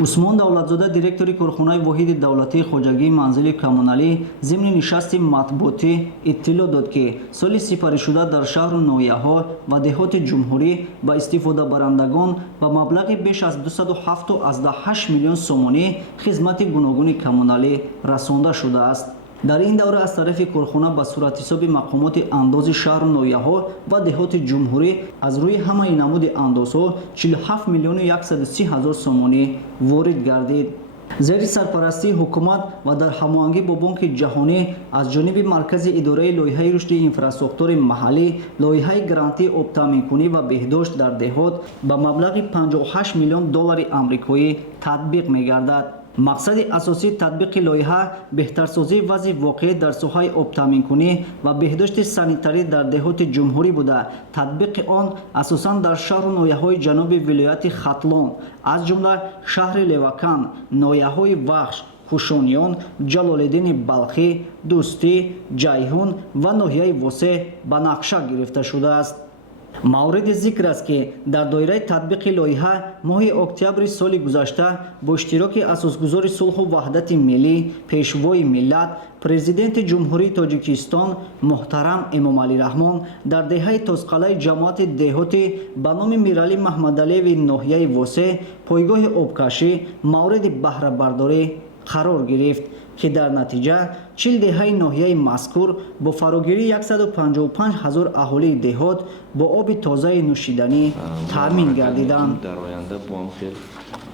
усмон давлатзода директори корхонаи воҳиди давлатии хоҷагии манзили коммуналӣ зимни нишасти матбуотӣ иттилоъ дод ки соли сипаришуда дар шаҳру ноҳияҳо ва деҳоти ҷумҳурӣ ба истифодабарандагон ба маблағи беш аз 207,8 миллион сомонӣ хизмати гуногуни коммуналӣ расонда шудааст. дар ин давра аз тарафи корхона ба суратҳисоби мақомоти андози шаҳру ноҳияҳо ва деҳоти ҷумҳурӣ аз рӯи ҳамаи намуди андозҳо 47 миллиону 130 ҳазор сомонӣ ворид гардид. зери сарпарастии ҳукумат ва дар ҳамоҳангӣ бо бонки ҷаҳонӣ аз ҷониби маркази идораи лоиҳаи рушди инфраструктураи маҳаллӣ лоиҳаи грантии обтаъминкунӣ ва беҳдошт дар деҳот ба маблағи 58 миллион доллари амрикоӣ татбиқ мегардад. мақсади асосии татбиқи лоиҳа беҳтарсозии вазъи воқеъ дар соҳаи обтаъминкунӣ ва беҳдошти санитарӣ дар деҳоти ҷумҳурӣ буда татбиқи он асосан дар шаҳру ноҳияҳои ҷануби вилояти хатлон аз ҷумла шаҳри левакан, ноҳияҳои вахш, кушониён, ҷалолиддини балхӣ, дӯстӣ, ҷайҳун ва ноҳияи восеъ ба нақша гирифта шудааст. мавриди зикр аст ки дар доираи татбиқи лоиҳа моҳи октябри соли гузашта бо иштироки асосгузори сулҳу ваҳдати миллӣ пешвои миллат президенти ҷумҳурии тоҷикистон муҳтарам эмомалӣ раҳмон дар деҳаи тозқалъаи ҷамоати деҳотӣ ба номи миралӣ маҳмадалиеви ноҳияи восеъ пойгоҳи обкашӣ мавриди баҳрабардорӣ қарор гирифт ки дар натиҷа 40 деҳаи ноҳияи мазкур бо фарогирии 155 ҳазор аҳолии деҳот бо оби тозаи нӯшиданӣ таъмин гардиданд. дар оянда бо ҳам хел